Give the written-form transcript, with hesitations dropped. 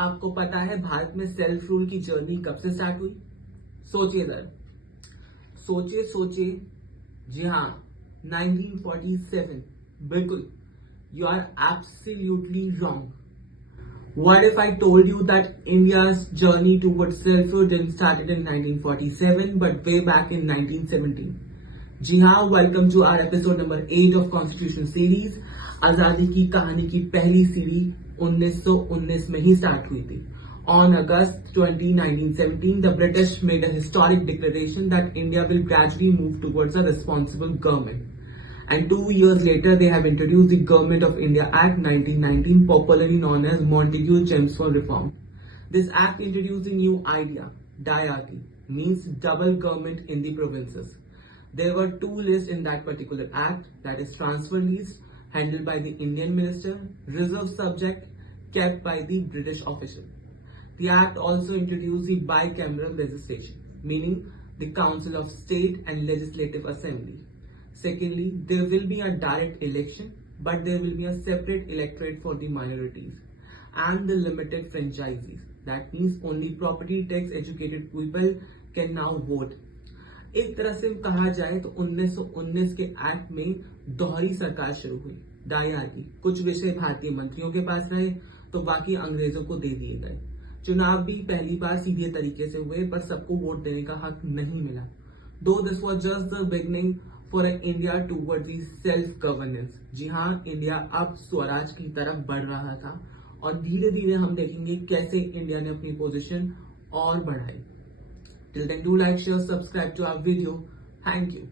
आपको पता है भारत में सेल्फ रूल की जर्नी कब से स्टार्ट हुई? सोचिए सर, सोचिए सोचिए। जी हाँ, 1947। बिल्कुल, you are absolutely wrong. What if I told you that India's journey towards self-rule didn't started in 1947 but way back in 1917? जी हाँ, welcome to our episode number 8 of constitution series. आजादी की कहानी की पहली सीरीज 1919 में ही स्टार्ट हुई थी। On August 20, 1917, the British made a historic declaration that India will gradually move towards a responsible government. And 2 years later, they have introduced the Government of India Act 1919, popularly known as Montagu Chelmsford Reform. This act introduced a new idea, diarchy, means double government in the provinces. There were two lists in that particular act, that is transfer list, handled by the Indian minister, reserve subject, kept by the British official. The act also introduced the bicameral legislation, meaning the Council of State and Legislative Assembly. Secondly, there will be a direct election, but there will be a separate electorate for the minorities and the limited franchises. That means only property tax educated people can now vote. एक तरह से कहा जाए तो 1919 के act में दोहरी सरकार शुरू हुई, डायरकी। कुछ विषय भारतीय मंत्रियों के पास रहे तो बाकी अंग्रेजों को दे दिए गए। चुनाव भी पहली बार सीधे तरीके से हुए, पर सबको वोट देने का हक नहीं मिला। Though this was just the beginning for India towards the self governance. जी हाँ, इंडिया अब स्वराज की तरफ बढ़ रहा था और धीरे धीरे हम देखेंगे कैसे इंडिया ने अपनी पोजीशन और बढ़ाई। Till then, do like, share, subscribe to our video. Thank you.